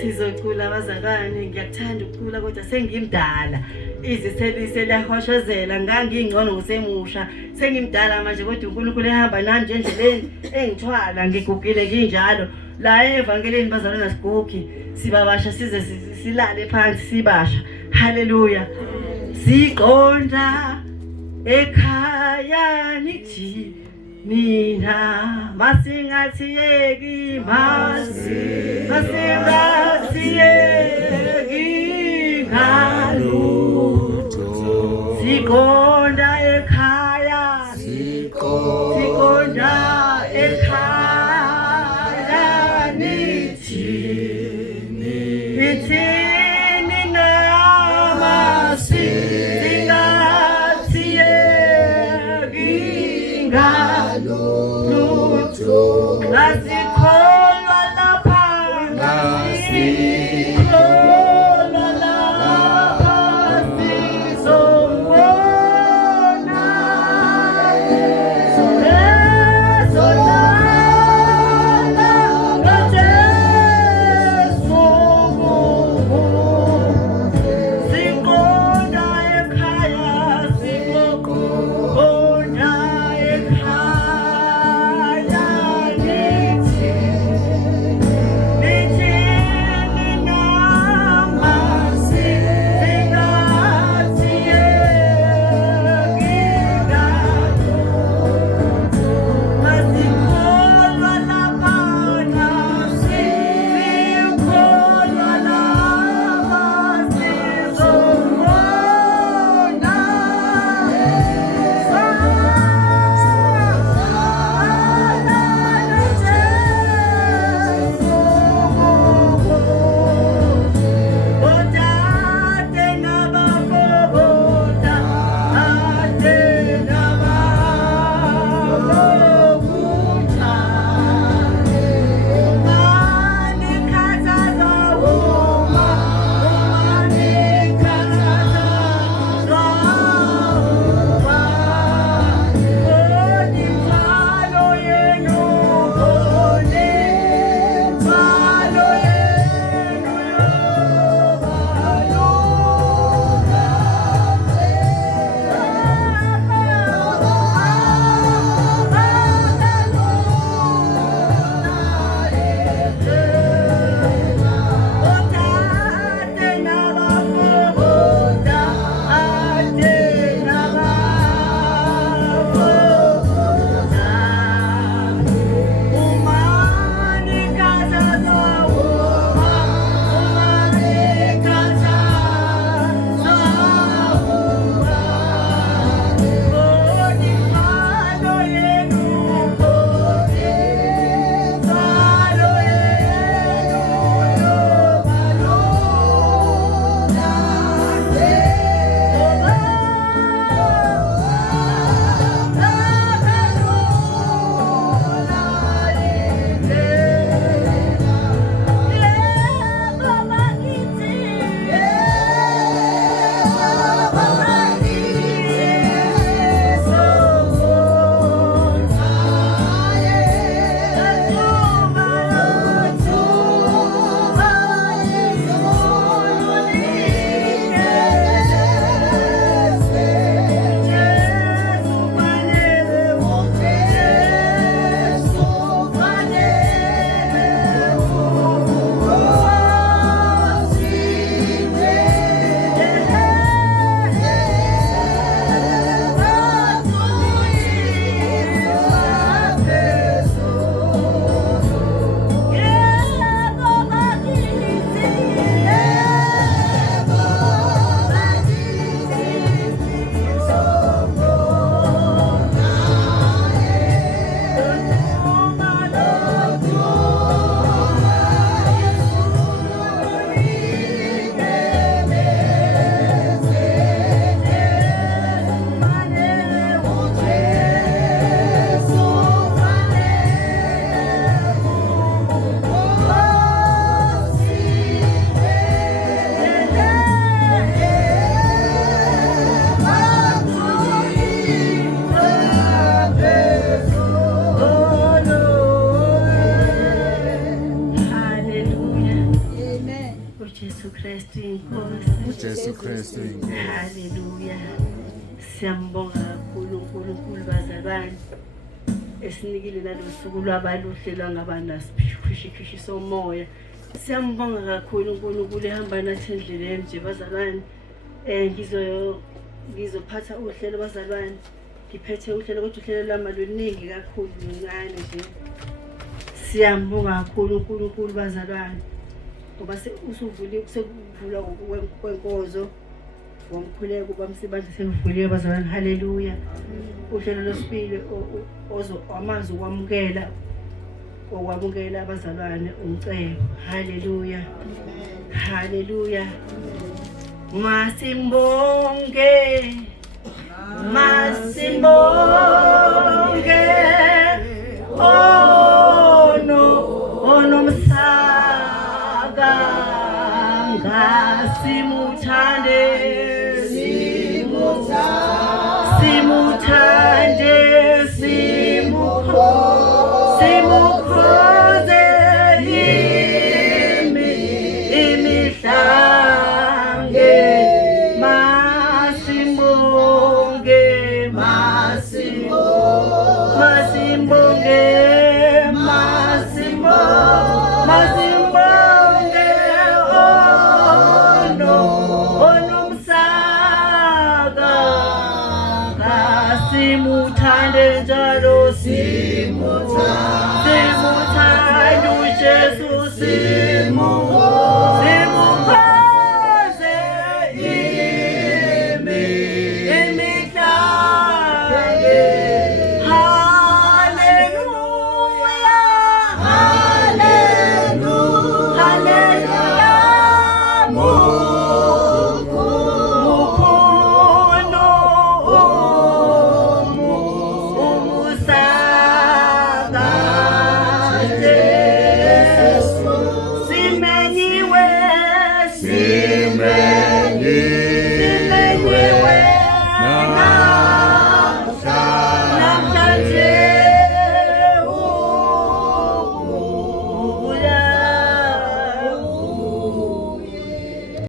Sizocula abazalwane, ngiyakuthanda ukucula kodwa sengimdala. Izithelise lahoshozela ngangingcono ngisemusha. Sengimdala manje kodwa uNkulunkulu ehamba nami nje endleleni engithwala ngigugile kinjalo. La evangelini bazalwana sigugi sibabasha size silale phansi sibasha. Haleluya. Siqonda ekhaya nithi nina masingathiyeki masingathiyeki ngalutho siqonda ekhaya siqonda ekhaya nithi nina masingathiyeki ngalutho ngasikholwa lapha ngasikholwa lapha sizombona ezolala ngaJesu siqonda ekhaya siqonda ekhaya nithi uJesu Kristu inkosi. uJesu Kristu inkosi. Haleluya. Siyambonga kakhulu uNkulunkulu bazalwane. Esinikile nalosuku lwabaluhle lwangabana siphishi somoya. Siyambonga kakhulu uNkulunkulu ehamba nathi endleleni nje bazalwane. Ngizophatha uhlelo bazalwane. Ngiphethe uhlelo kodwa uhlelo lami luningi kakhulu ngane nje. Siyambonga kakhulu uNkulunkulu bazalwane. Ngoba sekuvula kwenkozo wamkhuleka kuba msibandla sekuvuliwe bazalwane. Haleluya. Uhlelo losibili amazi okwamukela abazalwane umcebo. Haleluya. Haleluya. Masimbonge onomsaka simuthande